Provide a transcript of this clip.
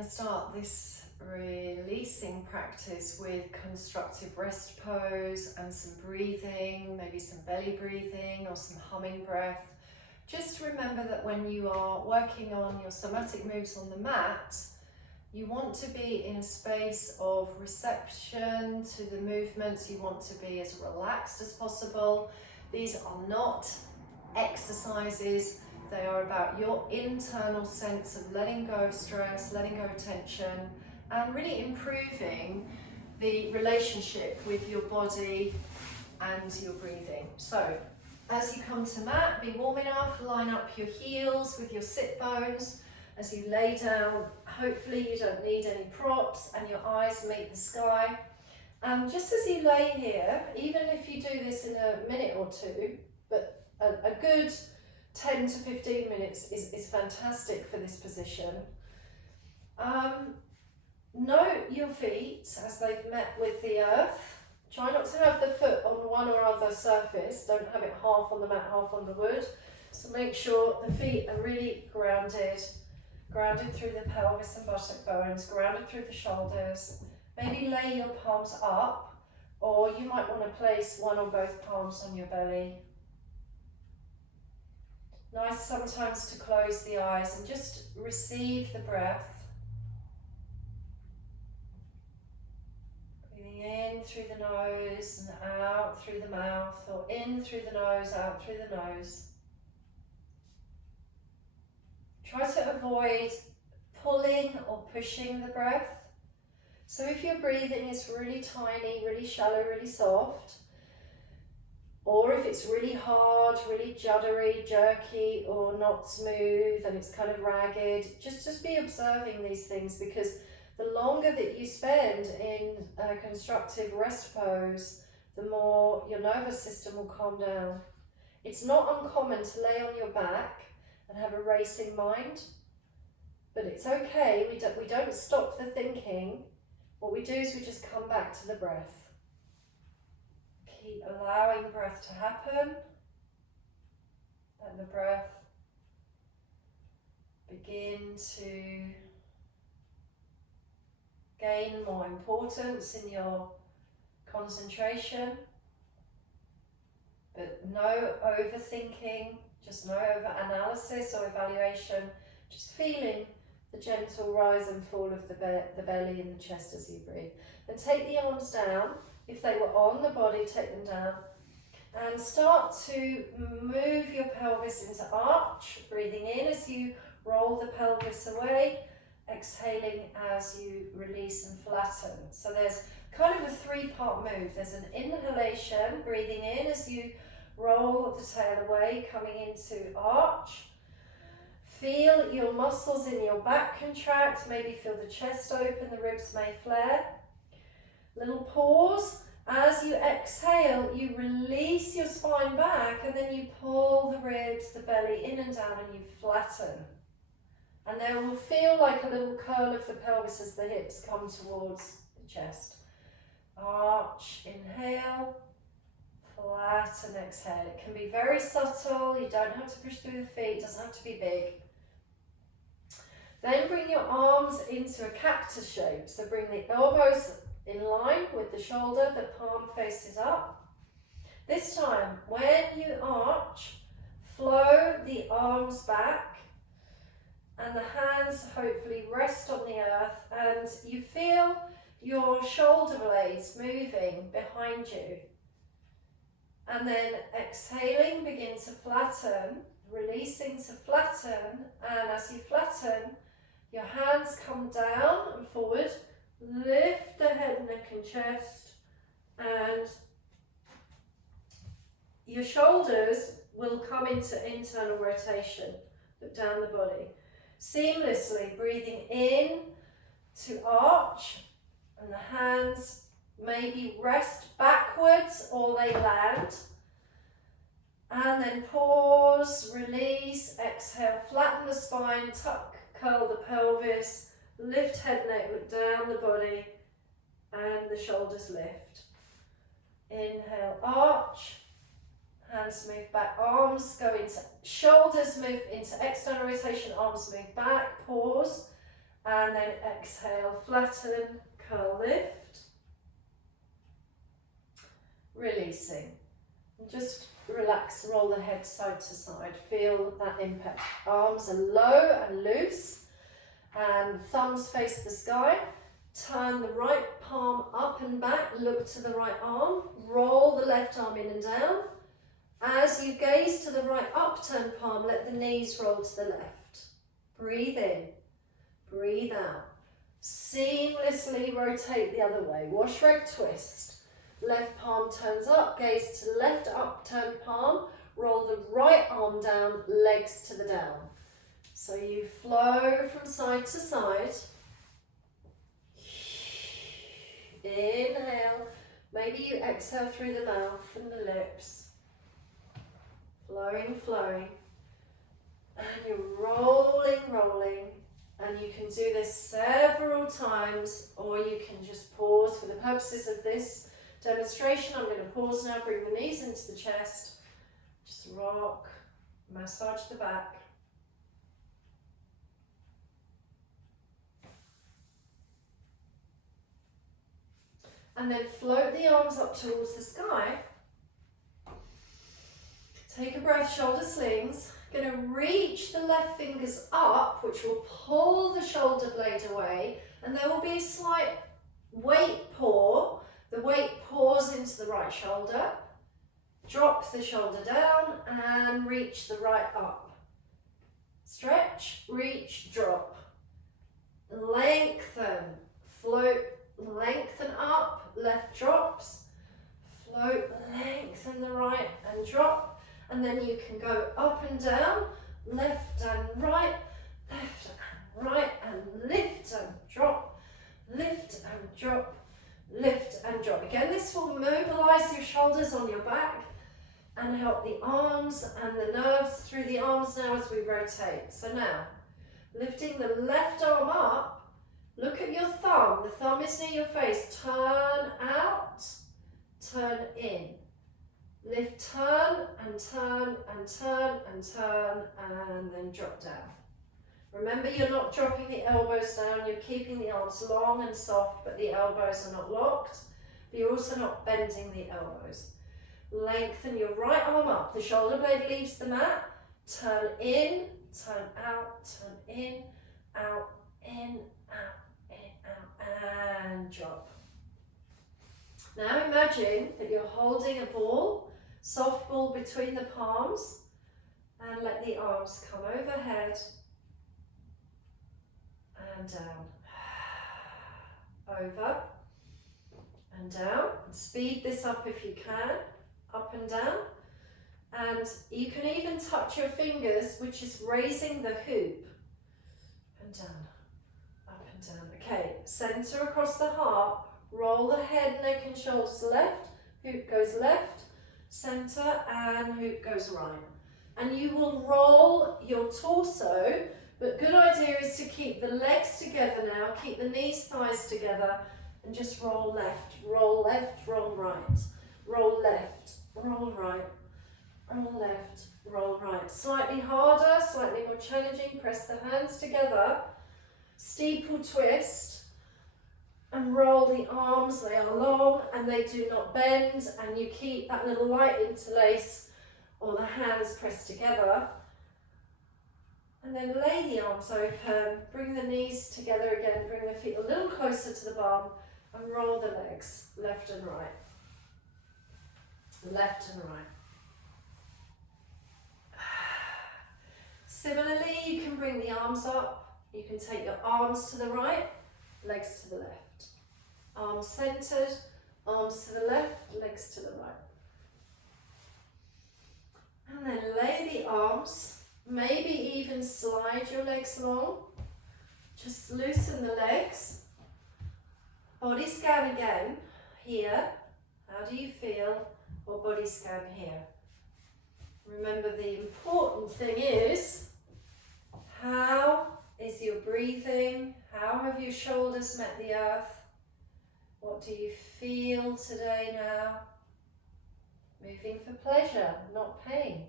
going to start this releasing practice with constructive rest pose and some breathing, maybe some belly breathing or some humming breath. Just remember that when you are working on your somatic moves on the mat, you want to be in a space of reception to the movements. You want to be as relaxed as possible. These are not exercises. They are about your internal sense of letting go of stress, letting go of tension, and really improving the relationship with your body and your breathing. So, as you come to mat, be warm enough, line up your heels with your sit bones. As you lay down, hopefully you don't need any props and your eyes meet the sky. And just as you lay here, even if you do this in a minute or two, but a good 10 to 15 minutes is fantastic for this position. Note your feet as they've met with the earth. Try not to have the foot on one or other surface. Don't have it half on the mat, half on the wood. So make sure the feet are really grounded through the pelvis and buttock bones, grounded through the shoulders. Maybe lay your palms up, or you might want to place one or both palms on your belly. Nice sometimes to close the eyes and just receive the breath. Breathing in through the nose and out through the mouth, or in through the nose, out through the nose. Try to avoid pulling or pushing the breath. So if your breathing is really tiny, really shallow, really soft, or if it's really hard, really juddery, jerky, or not smooth and it's kind of ragged, just be observing these things, because the longer that you spend in a constructive rest pose, the more your nervous system will calm down. It's not uncommon to lay on your back and have a racing mind, but it's okay. We don't stop the thinking. What we do is we just come back to the breath. Keep allowing breath to happen. Let the breath begin to gain more importance in your concentration, but no overthinking, just no over-analysis or evaluation, just feeling the gentle rise and fall of the belly and the chest as you breathe. And take the arms down. If they were on the body, take them down. And start to move your pelvis into arch, breathing in as you roll the pelvis away, exhaling as you release and flatten. So there's kind of a three-part move. There's an inhalation, breathing in as you roll the tail away, coming into arch. Feel your muscles in your back contract, maybe feel the chest open, the ribs may flare. Little pause. As you exhale, you release your spine back and then you pull the ribs, the belly in and down, and you flatten. And there will feel like a little curl of the pelvis as the hips come towards the chest. Arch, inhale. Flatten, exhale. It can be very subtle. You don't have to push through the feet. It doesn't have to be big. Then bring your arms into a cactus shape. So bring the elbows in line with the shoulder. The palm faces up. This time, when you arch, flow the arms back and the hands hopefully rest on the earth, and you feel your shoulder blades moving behind you. And then exhaling, begin to flatten, releasing to flatten, and as you flatten, your hands come down and forward, lift the head, neck and chest, and your shoulders will come into internal rotation. Look down the body. Seamlessly breathing in to arch, and the hands maybe rest backwards or they land. And then pause, release, exhale, flatten the spine, tuck, curl the pelvis, lift head, neck, look down the body, and the shoulders lift. Inhale, arch, hands move back, arms go into, shoulders move into external rotation, arms move back, pause, And then exhale, flatten, curl, lift. Releasing. And just relax, roll the head side to side. Feel that impact. Arms are low and loose. And thumbs face the sky. Turn the right palm up and back. Look to the right arm. Roll the left arm in and down. As you gaze to the right upturned palm, let the knees roll to the left. Breathe in. Breathe out. Seamlessly rotate the other way. Washrag twist. Left palm turns up, gaze to the left upturned palm. Roll the right arm down, legs to the down. So you flow from side to side. Inhale. Maybe you exhale through the mouth and the lips. Flowing, flowing. And you're rolling, rolling. And you can do this several times, or you can just pause. For the purposes of this demonstration, I'm going to pause now, bring the knees into the chest. Just rock, massage the back. And then float the arms up towards the sky. Take a breath, shoulder slings. Going to reach the left fingers up, which will pull the shoulder blade away, and there will be a slight weight pour. The weight pours into the right shoulder. Drop the shoulder down and reach the right up. Stretch, reach, drop. Lengthen, float, lengthen up, left drops. Float, lengthen the right and drop. And then you can go up and down, left and right, and lift and drop, lift and drop, lift and drop. Again, this will mobilize your shoulders on your back and help the arms and the nerves through the arms now as we rotate. So now, lifting the left arm up, look at your thumb. The thumb is near your face. Turn out, turn in. Lift, turn, and turn, and turn, and turn, and then drop down. Remember, you're not dropping the elbows down, you're keeping the arms long and soft, but the elbows are not locked. But you're also not bending the elbows. Lengthen your right arm up, the shoulder blade leaves the mat. Turn in, turn out, turn in, out, in, out, in, out, and drop. Now imagine that you're holding a ball, soft ball between the palms, and let the arms come overhead and down. Over and down. Speed this up if you can, up and down. And you can even touch your fingers, which is raising the hoop. And down, up and down. Okay, center across the heart. Roll the head, neck and shoulders left, hoop goes left, center and hoop goes right. And you will roll your torso, but good idea is to keep the legs together now, keep the knees, thighs together, and just roll left, roll right, roll left, roll right, roll left, roll right. Slightly harder, slightly more challenging, press the hands together, steeple twist, and roll the arms. They are long and they do not bend, and you keep that little light interlace or the hands pressed together. And then lay the arms open, bring the knees together again, bring the feet a little closer to the bum, and roll the legs left and right, left and right. Similarly, you can bring the arms up, you can take your arms to the right, legs to the left. Arms centered, arms to the left, legs to the right. And then lay the arms, maybe even slide your legs long. Just loosen the legs. Body scan again, here. How do you feel? Or body scan here. Remember, the important thing is, how is your breathing? How have your shoulders met the earth? What do you feel today now? Moving for pleasure, not pain.